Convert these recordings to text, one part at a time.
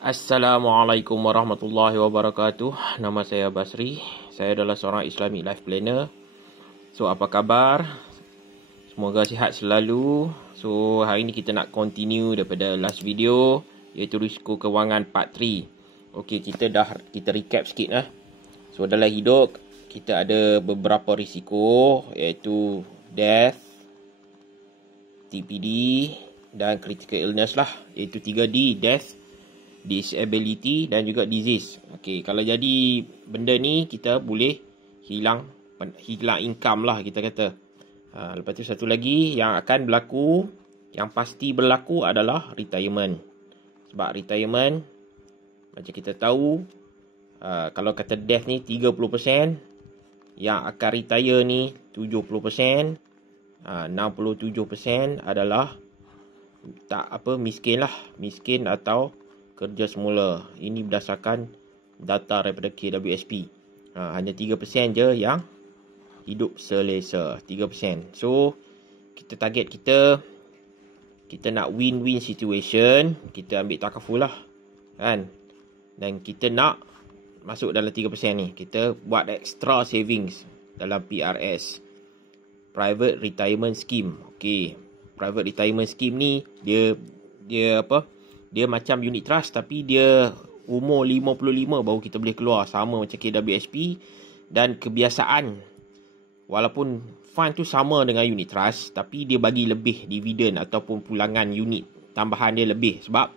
Assalamualaikum warahmatullahi wabarakatuh. Nama saya Basri. Saya adalah seorang Islamic Life Planner. So, apa khabar? Semoga sihat selalu. So, hari ini kita nak continue daripada last video, iaitu risiko kewangan part 3. Okey, kita recap sikit lah. So, dalam hidup kita ada beberapa risiko, iaitu death, TPD dan critical illness lah, iaitu 3D: death, disability dan juga disease. Okey, kalau jadi benda ni kita boleh hilang income lah, kita kata. Lepas tu satu lagi yang akan berlaku, yang pasti berlaku adalah retirement. Sebab retirement, macam kita tahu, kalau kata death ni 30%, yang akan retire ni 70%, 67% adalah miskin lah, miskin atau kerja semula. Ini berdasarkan data daripada KWSP. Hanya 3% je yang hidup selesa. 3%. So, kita target kita nak win-win situation. Kita ambil takaful lah, kan? Dan kita nak masuk dalam 3% ni. Kita buat extra savings dalam PRS, Private Retirement Scheme. Okey, Private Retirement Scheme ni dia macam unit trust, tapi dia umur 55 baru kita boleh keluar, sama macam KWSP. Dan kebiasaan, walaupun fund tu sama dengan unit trust, tapi dia bagi lebih dividen ataupun pulangan unit tambahan dia lebih. Sebab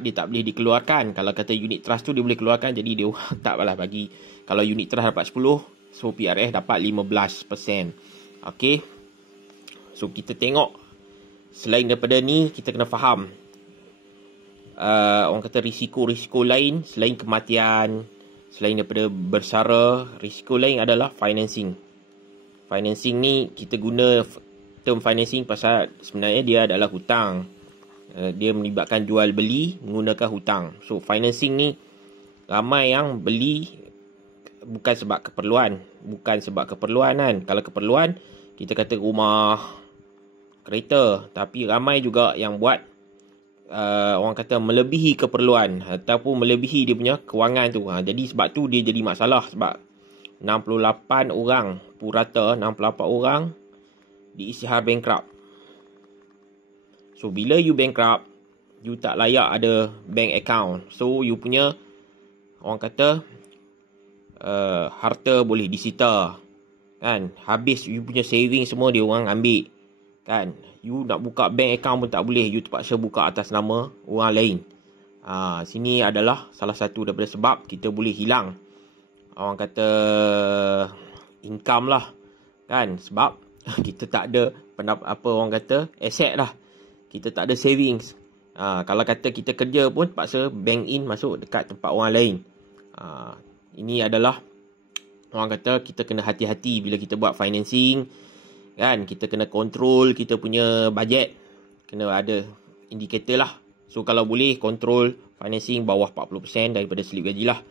dia tak boleh dikeluarkan. Kalau kata unit trust tu dia boleh keluarkan, jadi dia tak apalah bagi. Kalau unit trust dapat 10, so PRS dapat 15%. Okey, so kita tengok, selain daripada ni, kita kena faham orang kata risiko-risiko lain selain kematian, selain daripada bersara. Risiko lain adalah financing. Financing ni kita guna term financing pasal sebenarnya dia adalah hutang. Dia melibatkan jual beli menggunakan hutang. So, financing ni ramai yang beli bukan sebab keperluan kan. Kalau keperluan, kita kata rumah, kereta. Tapi ramai juga yang buat orang kata melebihi keperluan ataupun melebihi dia punya kewangan tu. Jadi sebab tu dia jadi masalah. Sebab 68 orang purata, 68 orang diisytihar bankrupt. So, bila you bankrupt, you tak layak ada bank account. So, you punya orang kata harta boleh disita, kan? Habis you punya saving semua dia orang ambil, kan? You nak buka bank account pun tak boleh. You terpaksa buka atas nama orang lain. Sini adalah salah satu daripada sebab kita boleh hilang, orang kata, income lah, kan? Sebab kita tak ada orang kata aset lah. Kita tak ada savings. Kalau kata kita kerja pun terpaksa bank in masuk dekat tempat orang lain. Ini adalah orang kata kita kena hati-hati bila kita buat financing, kan? Kita kena kontrol kita punya budget. Kena ada indikator lah. So, kalau boleh kontrol financing bawah 40% daripada slip gaji lah,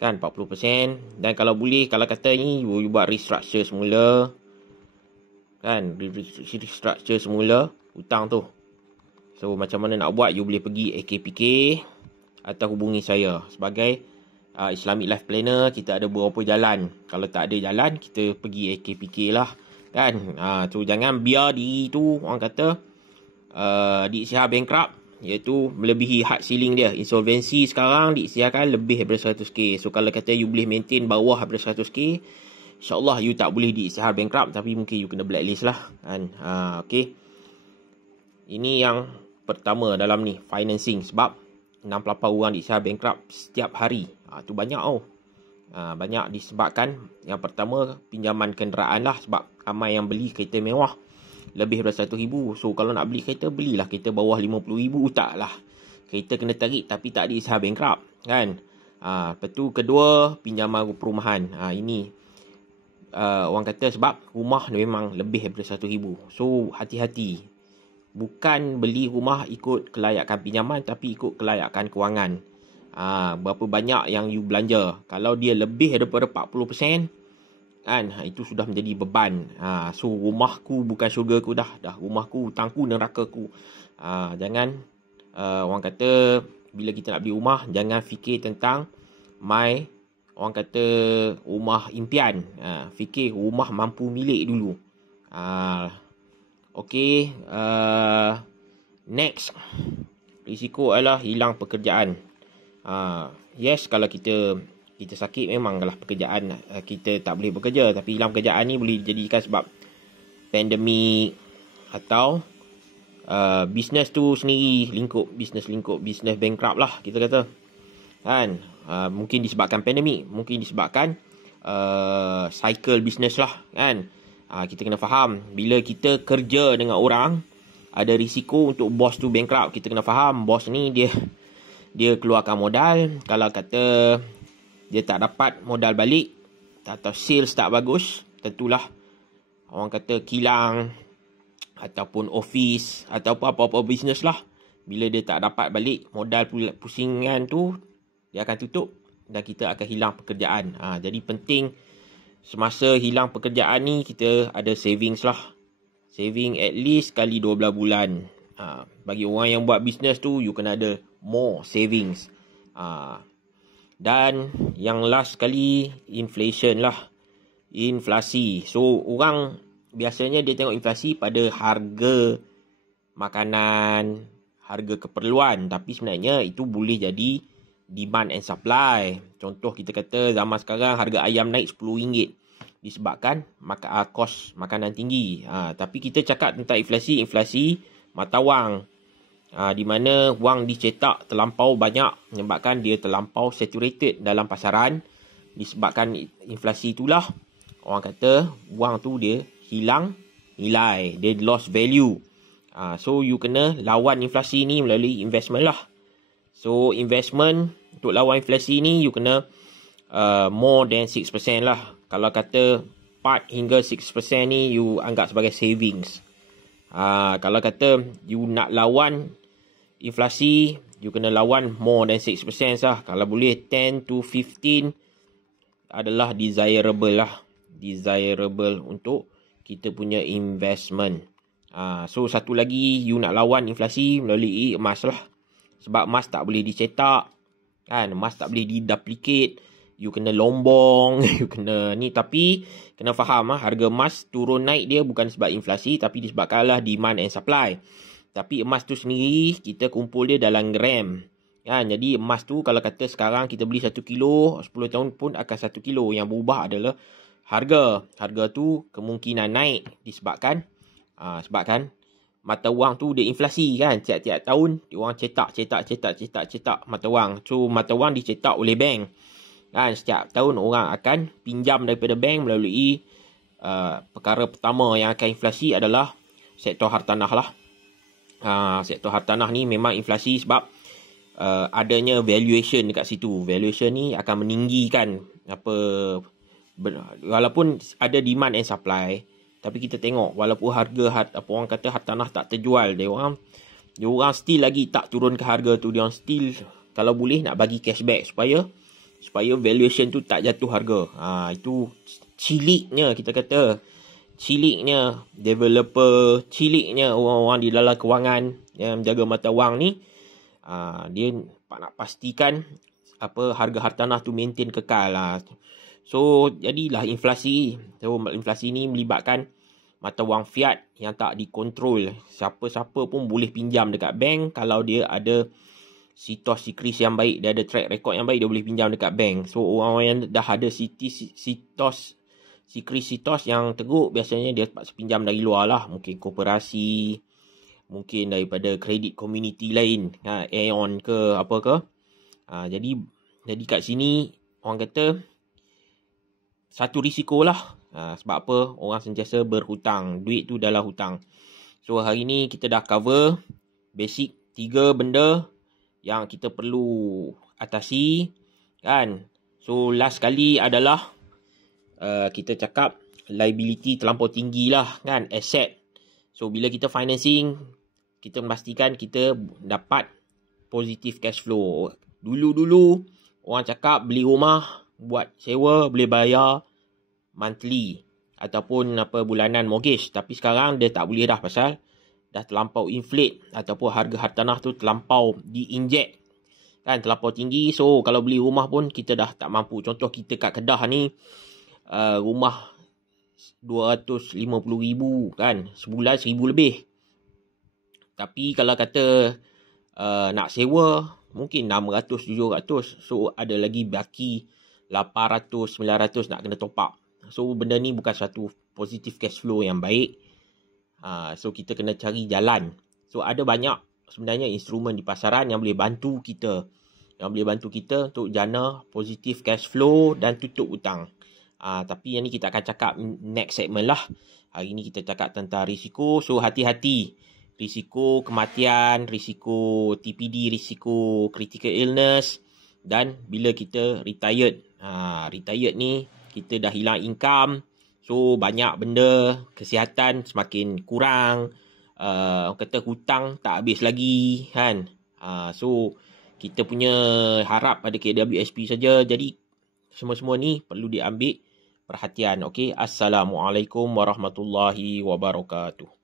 kan? 40%. Dan kalau boleh, kalau kata ni you buat restructure semula, kan? Restructure semula hutang tu. So, macam mana nak buat, you boleh pergi AKPK atau hubungi saya. Sebagai Islamic Life Planner, kita ada beberapa jalan. Kalau tak ada jalan, kita pergi AKPK lah, kan? So, jangan biar diri tu orang kata diisytihar bankrupt, iaitu melebihi had ceiling dia. Insolvency sekarang diisytiharkan lebih daripada 100k. So, kalau kata you boleh maintain bawah daripada 100k, InsyaAllah you tak boleh diisytihar bankrupt, tapi mungkin you kena blacklist lah, kan? Okay, ini yang pertama dalam ni, financing. Sebab 68 orang diisytihar bankrupt setiap hari. Tu banyak tau. Banyak disebabkan yang pertama pinjaman kenderaan lah. Sebab ramai yang beli kereta mewah lebih daripada 100,000. So, kalau nak beli kereta, belilah kereta bawah 50,000. Taklah kereta kena tarik tapi tak diisytihar bankrupt, kan? Lepas tu kedua, pinjaman perumahan. Ini orang kata sebab rumah memang lebih daripada 100,000. So, hati-hati. Bukan beli rumah ikut kelayakan pinjaman, tapi ikut kelayakan kewangan. Berapa banyak yang you belanja. Kalau dia lebih daripada 40%, kan, itu sudah menjadi beban. So, rumahku bukan syurgaku dah rumahku, hutangku, nerakaku. Jangan orang kata bila kita nak beli rumah, jangan fikir tentang orang kata rumah impian. Fikir rumah mampu milik dulu. Okey, next. Risiko adalah hilang pekerjaan. Yes, kalau kita sakit memanglah pekerjaan kita tak boleh bekerja, tapi hilang pekerjaan ni boleh dijadikan sebab pandemik atau bisnes tu sendiri bisnes bankrupt lah kita kata kan. Mungkin disebabkan pandemik, mungkin disebabkan cycle bisnes lah kan. Kita kena faham bila kita kerja dengan orang ada risiko untuk bos tu bankrupt. Kita kena faham bos ni dia keluarkan modal, kalau kata dia tak dapat modal balik atau sales tak bagus, tentulah orang kata kilang ataupun office ataupun apa-apa bisnes lah. Bila dia tak dapat balik modal pusingan tu, dia akan tutup dan kita akan hilang pekerjaan. Jadi penting semasa hilang pekerjaan ni kita ada savings lah. Saving at least kali 12 bulan. Bagi orang yang buat bisnes tu, you kena ada more savings. Dan yang last kali, inflation lah. Inflasi. So, orang biasanya dia tengok inflasi pada harga makanan, harga keperluan. Tapi sebenarnya itu boleh jadi demand and supply. Contoh kita kata zaman sekarang harga ayam naik RM10 disebabkan kos makanan tinggi. Tapi kita cakap tentang inflasi mata wang. Di mana wang dicetak terlampau banyak menyebabkan dia terlampau saturated dalam pasaran. Disebabkan inflasi itulah orang kata wang tu dia hilang nilai, dia lost value. So you kena lawan inflasi ni melalui investment lah. So investment untuk lawan inflasi ni you kena more than 6% lah. Kalau kata 4 hingga 6% ni you anggap sebagai savings. Kalau kata you nak lawan inflasi, you kena lawan more than 6% lah. Kalau boleh 10 to 15 adalah desirable lah. Desirable untuk kita punya investment. So satu lagi, you nak lawan inflasi melalui emas lah. Sebab emas tak boleh dicetak kan, emas tak boleh diduplicate. You kena lombong, you kena ni. Tapi kena faham harga emas turun naik dia bukan sebab inflasi, tapi disebabkanlah demand and supply. Tapi emas tu sendiri kita kumpul dia dalam gram kan. Jadi emas tu kalau kata sekarang kita beli 1 kilo, 10 tahun pun akan 1 kilo. Yang berubah adalah harga tu kemungkinan naik disebabkan sebabkan mata wang tu dia inflasi kan. Tiap-tiap tahun dia orang cetak mata wang. So mata wang dicetak oleh bank kan. Setiap tahun orang akan pinjam daripada bank melalui perkara pertama yang akan inflasi adalah sektor hartanah lah. Sektor hartanah ni memang inflasi sebab adanya valuation dekat situ. Valuation ni akan meninggikan walaupun ada demand and supply, tapi kita tengok walaupun harga orang kata hartanah tak terjual, dia orang still lagi tak turun ke harga tu. Dia orang still kalau boleh nak bagi cashback supaya valuation tu tak jatuh harga. Itu ciliknya kita kata. Ciliknya developer, ciliknya orang-orang di dalam kewangan yang menjaga mata wang ni. Dia nak pastikan harga hartanah tu maintain kekal lah. So jadilah inflasi. So inflasi ni melibatkan mata wang fiat yang tak dikontrol. Siapa-siapa pun boleh pinjam dekat bank kalau dia ada sikris yang baik, dia ada track record yang baik, dia boleh pinjam dekat bank. So orang-orang yang dah ada sikris yang teruk, biasanya dia terpaksa pinjam dari luar lah. Mungkin koperasi, mungkin daripada kredit community lain, Aeon ke apa ke. Jadi kat sini orang kata satu risiko lah. Sebab apa? Orang sentiasa berhutang. Duit tu adalah hutang. So hari ni kita dah cover basic 3 benda yang kita perlu atasi kan. So last kali adalah kita cakap liability terlampau tinggi lah kan, asset. So bila kita financing, kita memastikan kita dapat positive cash flow. Dulu orang cakap beli rumah buat sewa boleh bayar monthly ataupun bulanan mortgage. Tapi sekarang dia tak boleh dah, pasal dah terlampau inflate ataupun harga hartanah tu terlampau diinjek kan, terlampau tinggi. So kalau beli rumah pun kita dah tak mampu. Contoh kita kat Kedah ni, rumah 250,000 kan, sebulan 1,000 lebih. Tapi kalau kata nak sewa, mungkin 600, 700. So ada lagi baki 800, 900 nak kena top up. So benda ni bukan satu positive cash flow yang baik. So kita kena cari jalan. So ada banyak sebenarnya instrumen di pasaran yang boleh bantu kita, untuk jana positive cash flow dan tutup hutang. Tapi yang ni kita akan cakap next segment lah. Hari ni kita cakap tentang risiko. So hati-hati. Risiko kematian, risiko TPD, risiko critical illness. Dan bila kita retired. Retired ni kita dah hilang income. So banyak benda, kesihatan semakin kurang. Kata hutang tak habis lagi kan. So kita punya harap pada KWSP saja. Jadi semua-semua ni perlu diambil perhatian. Okey, Assalamualaikum warahmatullahi wabarakatuh.